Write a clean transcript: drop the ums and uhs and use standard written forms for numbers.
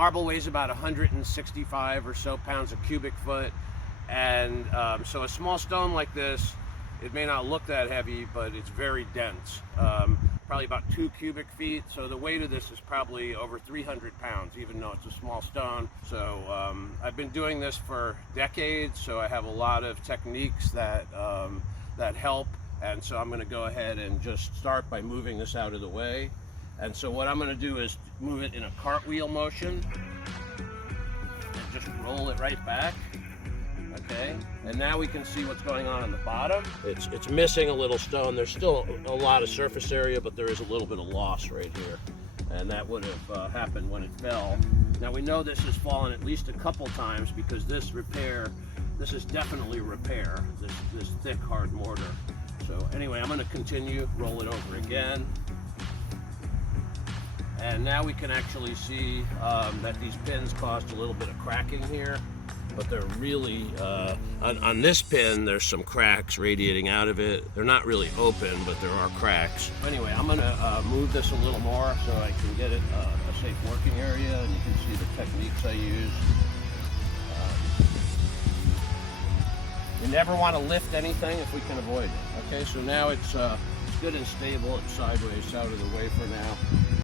Marble weighs about 165 or so pounds a cubic foot, and so a small stone like this, it may not look that heavy, but it's very dense. Probably about 2 cubic feet, so the weight of this is probably over 300 pounds, even though it's a small stone. So I've been doing this for decades, so I have a lot of techniques that help, and so I'm going to go ahead and just start by moving this out of the way. And so what I'm going to do is move it in a cartwheel motion and just roll it right back. Okay, and now we can see what's going on the bottom. It's missing a little stone. There's still a lot of surface area, but there is a little bit of loss right here, and that would have happened when it fell. Now we know this has fallen at least a couple times because this is definitely repair, this thick hard mortar. So anyway, I'm going to continue, roll it over again. And now we can actually see that these pins caused a little bit of cracking here, but they're really, on this pin, there's some cracks radiating out of it. They're not really open, but there are cracks. Anyway, I'm gonna move this a little more so I can get it a safe working area, and you can see the techniques I use. You never want to lift anything if we can avoid it. Okay, so now it's good and stable. It's sideways, out of the way for now.